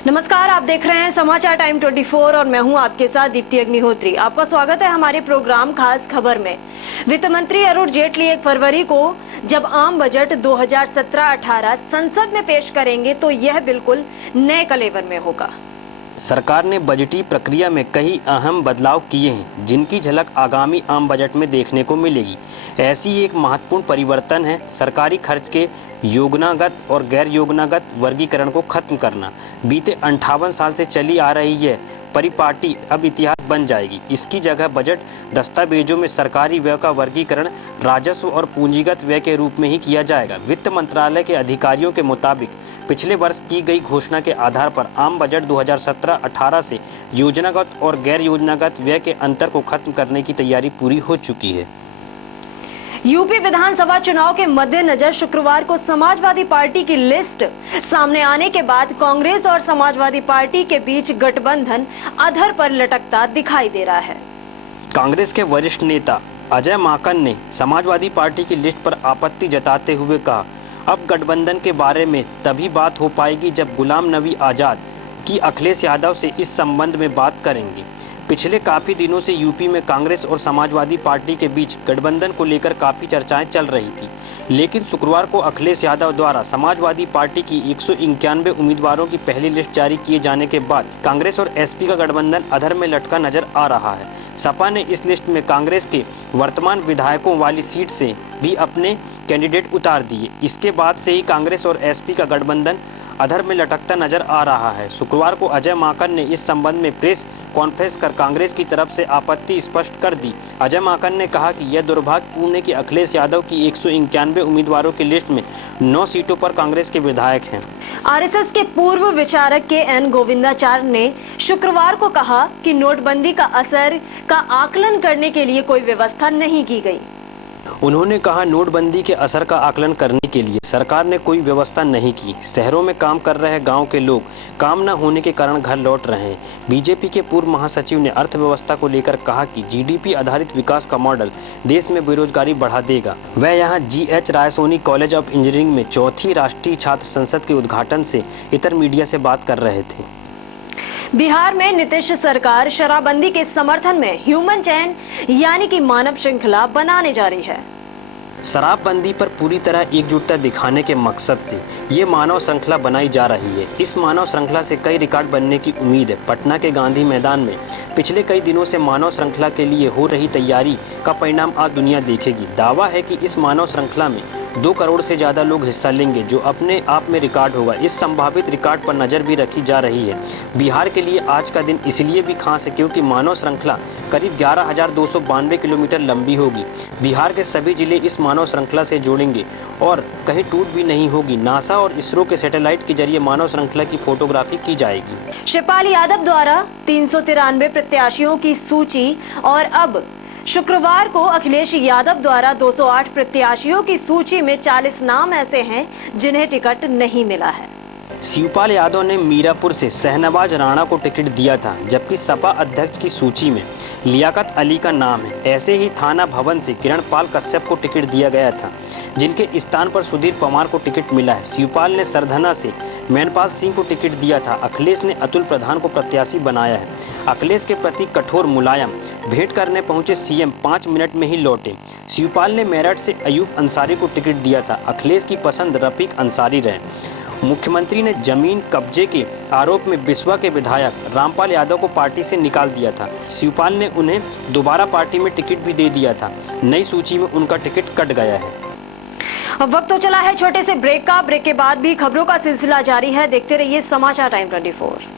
नमस्कार, आप देख रहे हैं समाचार टाइम 24 और मैं हूं आपके साथ दीप्ति अग्निहोत्री। आपका स्वागत है हमारे प्रोग्राम खास खबर में। वित्त मंत्री अरुण जेटली 1 फरवरी को जब आम बजट 2017-18 संसद में पेश करेंगे तो यह बिल्कुल नए कलेवर में होगा। सरकार ने बजटीय प्रक्रिया में कई अहम बदलाव किए हैं, जिनकी झलक आगामी आम बजट में देखने को मिलेगी। ऐसी ही एक महत्वपूर्ण परिवर्तन है सरकारी खर्च के योजनागत और गैर योजनागत वर्गीकरण को खत्म करना। बीते 58 साल से चली आ रही है परिपाटी अब इतिहास बन जाएगी। इसकी जगह बजट दस्तावेजों में सरकारी व्यय का वर्गीकरण राजस्व और पूंजीगत व्यय के रूप में ही किया जाएगा। वित्त मंत्रालय के अधिकारियों के मुताबिक पिछले वर्ष की गई घोषणा के आधार पर आम बजट 2017-18 से योजनागत और गैर योजनागत व्यय के अंतर को खत्म करने की तैयारी पूरी हो चुकी है। यूपी विधानसभा चुनाव के मद्देनजर शुक्रवार को समाजवादी पार्टी की लिस्ट सामने आने के बाद कांग्रेस और समाजवादी पार्टी के बीच गठबंधन अधर पर लटकता दिखाई दे रहा है। कांग्रेस के वरिष्ठ नेता अजय माकन ने समाजवादी पार्टी की लिस्ट पर आपत्ति जताते हुए कहा, अब गठबंधन के बारे में तभी बात हो पाएगी जब गुलाम नबी आज़ाद की अखिलेश यादव से इस संबंध में बात करेंगे। पिछले काफ़ी दिनों से यूपी में कांग्रेस और समाजवादी पार्टी के बीच गठबंधन को लेकर काफ़ी चर्चाएं चल रही थी, लेकिन शुक्रवार को अखिलेश यादव द्वारा समाजवादी पार्टी की 191 उम्मीदवारों की पहली लिस्ट जारी किए जाने के बाद कांग्रेस और एसपी का गठबंधन अधर में लटका नजर आ रहा है। सपा ने इस लिस्ट में कांग्रेस के वर्तमान विधायकों वाली सीट से भी अपने कैंडिडेट उतार दिए। इसके बाद से ही कांग्रेस और एसपी का गठबंधन अधर में लटकता नजर आ रहा है। शुक्रवार को अजय माकन ने इस संबंध में प्रेस कॉन्फ्रेंस कर कांग्रेस की तरफ से आपत्ति स्पष्ट कर दी। अजय माकन ने कहा कि यह दुर्भाग्यपूर्ण है कि अखिलेश यादव की 191 उम्मीदवारों की लिस्ट में 9 सीटों पर कांग्रेस के विधायक हैं। आरएसएस के पूर्व विचारक के एन गोविंदाचार्य ने शुक्रवार को कहा कि नोटबंदी का असर का आकलन करने के लिए कोई व्यवस्था नहीं की गई। उन्होंने कहा, नोटबंदी के असर का आकलन करने के लिए सरकार ने कोई व्यवस्था नहीं की। शहरों में काम कर रहे गांव के लोग काम न होने के कारण घर लौट रहे हैं। बीजेपी के पूर्व महासचिव ने अर्थव्यवस्था को लेकर कहा कि जीडीपी आधारित विकास का मॉडल देश में बेरोजगारी बढ़ा देगा। वह यहां GH Raisoni college of engineering में 4थी राष्ट्रीय छात्र संसद के उद्घाटन से इतर मीडिया से बात कर रहे थे। बिहार में नीतीश सरकार शराबबंदी के समर्थन में ह्यूमन चेन यानी कि मानव श्रृंखला बनाने जा रही है। शराबबंदी पर पूरी तरह एकजुटता दिखाने के मकसद से ये मानव श्रृंखला बनाई जा रही है। इस मानव श्रृंखला से कई रिकॉर्ड बनने की उम्मीद है। पटना के गांधी मैदान में पिछले कई दिनों से मानव श्रृंखला के लिए हो रही तैयारी का परिणाम आज दुनिया देखेगी। दावा है कि इस मानव श्रृंखला में 2 करोड़ से ज़्यादा लोग हिस्सा लेंगे, जो अपने आप में रिकॉर्ड होगा। इस संभावित रिकॉर्ड पर नज़र भी रखी जा रही है। बिहार के लिए आज का दिन इसलिए भी खास है क्योंकि मानव श्रृंखला करीब 11,292 किलोमीटर लंबी होगी। बिहार के सभी जिले इस मानव श्रृंखला से जोड़ेंगे और कहीं टूट भी नहीं होगी। नासा और इसरो के सैटेलाइट के जरिए मानव श्रृंखला की फोटोग्राफी की जाएगी। शिवपाल यादव द्वारा 393 प्रत्याशियों की सूची और अब शुक्रवार को अखिलेश यादव द्वारा 208 प्रत्याशियों की सूची में 40 नाम ऐसे हैं जिन्हें टिकट नहीं मिला है। शिवपाल यादव ने मीरापुर से शहनवाज राणा को टिकट दिया था, जबकि सपा अध्यक्ष की सूची में लियाकत अली का नाम है। ऐसे ही थाना भवन से किरणपाल कश्यप को टिकट दिया गया था, जिनके स्थान पर सुधीर पवार को टिकट मिला है। शिवपाल ने सरधना से मैनपाल सिंह को टिकट दिया था। अखिलेश ने अतुल प्रधान को प्रत्याशी बनाया है। अखिलेश के प्रति कठोर मुलायम भेंट करने पहुंचे सीएम 5 मिनट में ही लौटे। शिवपाल ने मेरठ से अयूब अंसारी को टिकट दिया था। अखिलेश की पसंद रफीक अंसारी रहे। मुख्यमंत्री ने जमीन कब्जे के आरोप में बिस्वा के विधायक रामपाल यादव को पार्टी से निकाल दिया था। शिवपाल ने उन्हें दोबारा पार्टी में टिकट भी दे दिया था। नई सूची में उनका टिकट कट गया है। अब वक्त तो चला है छोटे से ब्रेक का। ब्रेक के बाद भी खबरों का सिलसिला जारी है। देखते रहिए समाचार टाइम 24।